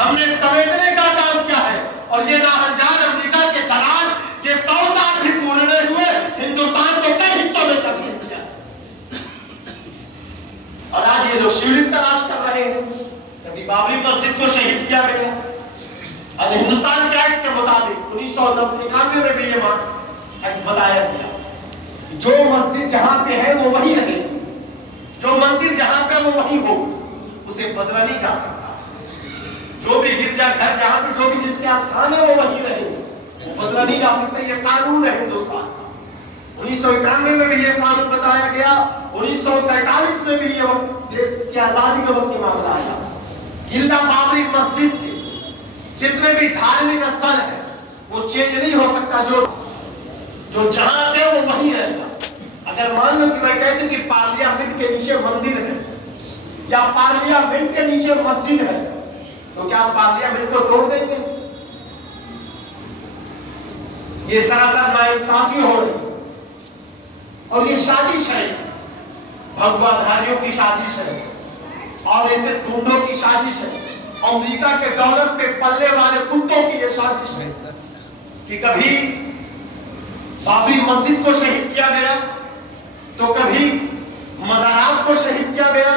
ہم نے سمیٹنے کا کام کیا ہے، اور یہ ناہنجار امریکہ کے دلال یہ 100 سال بھی پورے نہیں ہوئے ہندوستان کو کئی حصوں میں تقسیم کیا، اور آج یہ لوگ شیوڑنگ تلاش کر رہے ہیں۔ کبھی بابری مسجد کو شہید کیا گیا، اور ہندوستان کے ایکٹ کے مطابق 1991 میں بھی یہ بتایا گیا جو مسجد جہاں پہ ہے وہ وہی رہے گی، جو مندر جہاں پہ وہ وہی ہوگا، اسے بدلا نہیں جا سکتا۔ جو بھی گرجا گھر جہاں پہ جو بھی جس کے آستھان ہے وہ وہی رہے گا، بدلا نہیں جا سکتا۔ یہ قانون ہے ہندوستان کا۔ 1991 میں بھی یہ قانون بتایا گیا، 1947 میں بھی یہ دیش کی آزادی کا وقت یہ معاملہ آیا۔ قلعہ بابری مسجد کے جتنے بھی دھارمک استھل ہیں وہ چینج نہیں ہو سکتا، جو جہاں پہ وہ وہی رہے گا۔ اگر مان لو کہ میں کہتا ہوں کہ پارلیمنٹ کے نیچے مندر ہے یا پارلیمنٹ کے نیچے مسجد ہے، تو کیا پارلیمنٹ کو توڑ دیں گے؟ یہ سراسر ناانصافی ہو رہی، اور یہ سازش ہے، بھگوا دھاریوں کی سازش ہے، اور ایسے گنڈوں کی سازش ہے، امریکہ کے ڈالر پہ پلنے والے کتوں کی یہ سازش ہے کہ کبھی بابری مسجد کو شہید کیا گیا، تو کبھی مزارات کو شہید کیا گیا،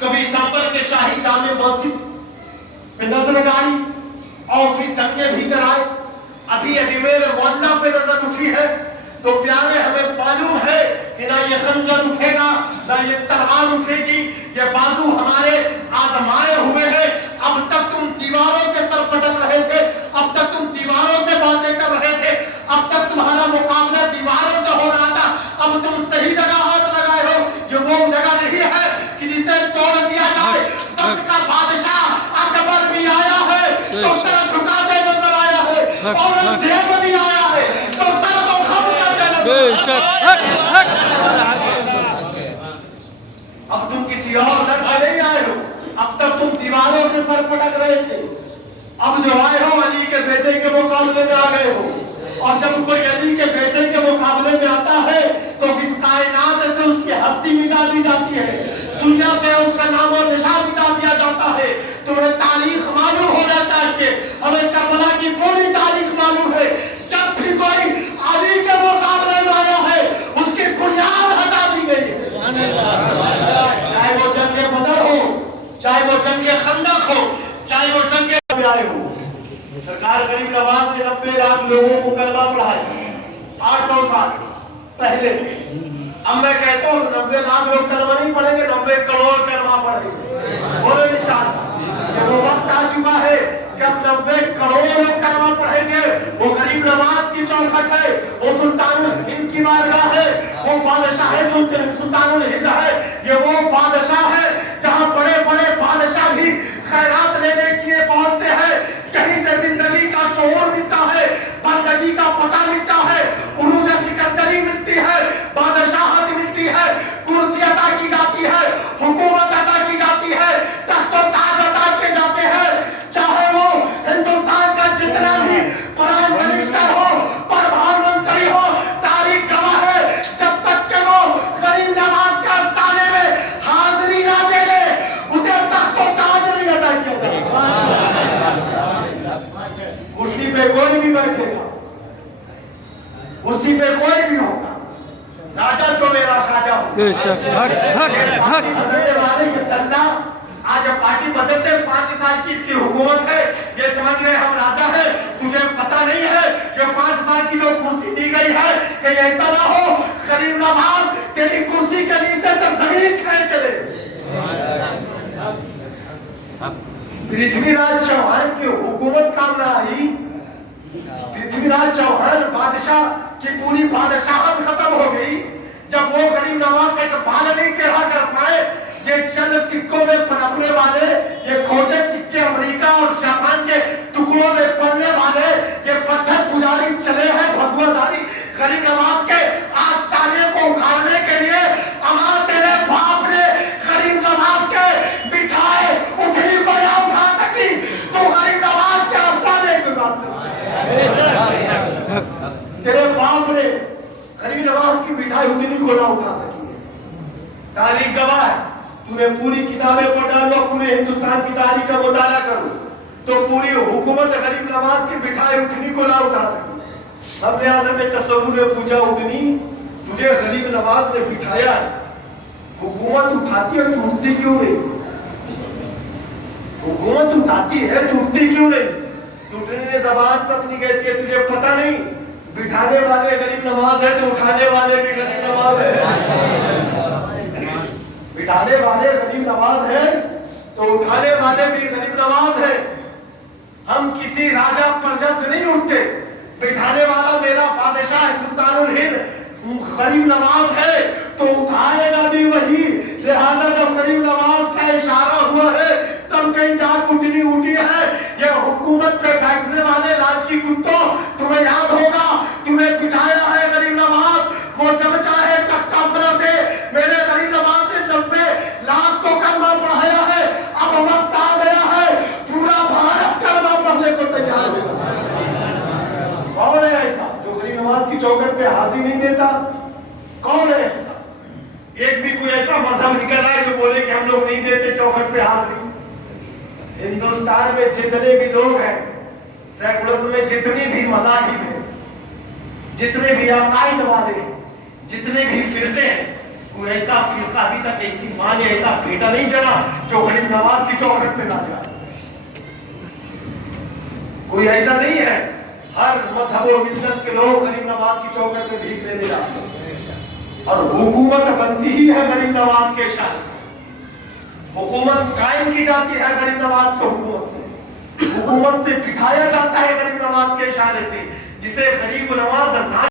کبھی سنبل کے شاہی جامع مسجد پہ نظر گاڑی، اور پھر دنگے بھی کرائے۔ ابھی اجمیر معلیٰ پہ نظر اٹھی ہے، تو پیارے ہمیں معلوم ہے کہ نہ یہ خنجر اٹھے گا نہ یہ تلوار اٹھے گی، یہ بازو ہمارے آزمائے ہوئے ہیں۔ اب تک تم دیواروں سے سر پٹک رہے تھے، اب تک تم دیواروں سے باتیں کر رہے تھے، اب تک تمہارا مقابلہ دیواروں سے ہو رہا تھا، اب تم صحیح جگہ ہاتھ لگائے ہو۔ یہ وہ جگہ نہیں ہے کہ جسے توڑ دیا جائے۔ وقت کا بادشاہ اکبر بھی آیا ہے تو سر جھکاتے نظر آیا ہے، اورنگزیب بھی آیا ہے تو سر کو خم کرتے نظر آیا ہے۔ اب تم کسی اور در پہ نہیں آئے ہو، اب تک تم دیواروں سے سر پٹک رہے تھے، اب جو آئے ہو علی کے بیٹے کے مقابلے میں آ گئے ہو، اور جب کوئی علی کے بیٹے کے مقابلے میں آتا ہے تو پھر کائنات سے اس کی ہستی مٹا دی جاتی ہے، دنیا سے اس کا نام و نشان مٹا دیا جاتا ہے۔ تمہیں تاریخ معلوم ہونا چاہیے، ہمیں کربلا کی پوری تاریخ معلوم ہے۔ جب بھی کوئی علی کے مقابلے میں آیا ہے اس کی بنیاد ہٹا دی گئی ہے، چاہے وہ جنگ بدر ہو، چاہے وہ جنگ خندق ہو، چاہے وہ جنگ آئے ہو۔ سرکار غریب نواز نے 90 لاکھ لوگوں کو کلمہ پڑھایا 800 سال پہلے۔ اب میں کہتا ہوں 90 لاکھ لوگ کلمہ نہیں پڑھیں گے، 90 کروڑ کلمہ پڑھیں گے۔ بولے انشاءاللہ یہ وہ وقت آ چکا ہے کہ اب 90 کروڑ لوگ کلمہ پڑھیں گے۔ وہ غریب نواز کی چوکھٹ ہے، وہ سلطان الہند کی بارگاہ ہے، وہ بادشاہ سلطان الہند ہے، یہ وہ بادشاہ ہے جہاں بڑے بڑے بادشاہ بھی خیرات لینے کے لیے پہنچتے ہیں۔ کہیں سے زندگی کا شعور ملتا ہے، بندگی کا پتہ ملتا ہے، عروج سکندری ملتی ہے، بادشاہت ملتی ہے، کرسی عطا کی جاتی ہے، حکومت عطا کی جاتی ہے، تخت و تاج عطا کیے جاتے ہیں۔ چاہے وہ ہندوستان کا جتنا بھی پرائم منسٹر ہو، پردھان منتری ہو، تاریخ گواہ ہے جب تک کہ وہ غریب نواز کے آستانے میں حاضری نہ دے دے اسے تخت و تاج نہیں عطا کیا جائے گا۔ کرسی پہ کوئی بھی بیٹھے گا، کرسی پہ کوئی بھی ہوگا، راجہ جو میرا خواجہ ہوگا۔ یہ دلہ آج پارٹی بدلتے 5 سال کی اس کی حکومت ہے، یہ سمجھ رہے ہم راجہ ہیں۔ تجھے پتہ نہیں ہے کہ 5 سال کی جو کرسی دی گئی ہے کہ ایسا نہ ہو غریب نواز تیری کرسی کے نیچے سے زمین کھینچ لے۔ پرتھوی راج چوہان کی حکومت کام نہ آئی، پرتھوی راج چوہان بادشاہ کی پوری بادشاہت ختم ہو گئی جب وہ غریب نواز ایک بال نہیں چڑھا کر پائے۔ یہ چند سکوں میں پنپنے والے، یہ کھوٹے سکے امریکہ اور جاپان کے ٹکڑوں میں پڑنے والے، یہ پتھر پجاری چلے ہیں بھگوا دھاری غریب نواز کے آستانے کو اکھاڑنے کے لیے۔ اما تیرے باپ نے غریب نواز کے بٹھائے اٹھنی کو نہ اٹھا سکی، تو غریب نواز کے آستانے کی بات کرتا ہے۔ تیرے باپ نے غریب نواز کی بٹھائی اٹھنی کو نہ اٹھا سکی ہے، تاریخ گواہ ہے۔ تمہیں پوری کتابیں پڑھ ڈالو، پورے ہندوستان کی تاریخ کا مطالعہ کرو، تو پوری حکومت غریب نواز کی بٹھائے اٹھنی کو نہ اٹھا سکی. ہم نے عالم تصور میں پوچھا اٹھنی تجھے غریب نواز نے بٹھایا ہے, حکومت اٹھاتی ہے ٹوٹتی کیوں نہیں؟ حکومت اٹھاتی ہے ٹوٹتی کیوں نہیں؟ ٹوٹنے نے زبان سے اپنی کہتی ہے تجھے پتہ نہیں بٹھانے والے غریب نواز ہے تو اٹھانے والے بھی غریب نواز ہے. بٹھانے والے غریب نواز ہے تو اٹھانے والے بھی غریب نواز ہے. ہم کسی راجہ پرجا سے نہیں اٹھتے. بٹھانے والا میرا بادشاہ سلطان الہند غریب نواز ہے تو اٹھائے گا بھی وہی. لہذا جب غریب نواز کا اشارہ ہوا ہے تب کہیں جا اٹھنی اٹھی ہے. یہ حکومت پہ بیٹھنے والے لالچی کتوں, تمہیں یاد ہوگا تمہیں بٹھایا ہے غریب نواز, وہ جب چاہے تختہ پلٹ دے. میرے غریب نواز نے 90 لاکھ کو کلمہ پڑھایا ہے. اب وقت آ گیا ہے پورا بھارت کلمہ پڑھنے کو تیار ہے. کون ہے ایسا جو غریب نواز کی چوکھٹ پہ حاضری نہیں دیتا؟ کون ہے ایسا؟ ایک بھی کوئی ایسا مذہب نکل آئے جو بولے کہ ہم لوگ نہیں دیتے چوکھٹ پہ حاضری؟ ہندوستان میں جتنے بھی لوگ ہیں, سیکولرزم میں جتنی بھی مذاہب ہیں, جتنے بھی عقائد والے ہیں, جتنے بھی فرقے ہیں, کوئی ایسا فرقہ ابھی تک ایسی ماں نے ایسا بیٹا نہیں جنا جو غریب نواز کی چوکھٹ پہ نہ جائے. کوئی ایسا نہیں ہے. ہر مذہب و ملت کے لوگ غریب نواز کی چوکھٹ پہ بھیک لینے جاتے ہیں اور حکومت بنتی ہی ہے غریب نواز کے اشارے سے. حکومت قائم کی جاتی ہے غریب نواز کو حکومت سے. حکومت پہ بٹھایا جاتا ہے غریب نواز کے اشارے سے. جسے غریب نواز نہ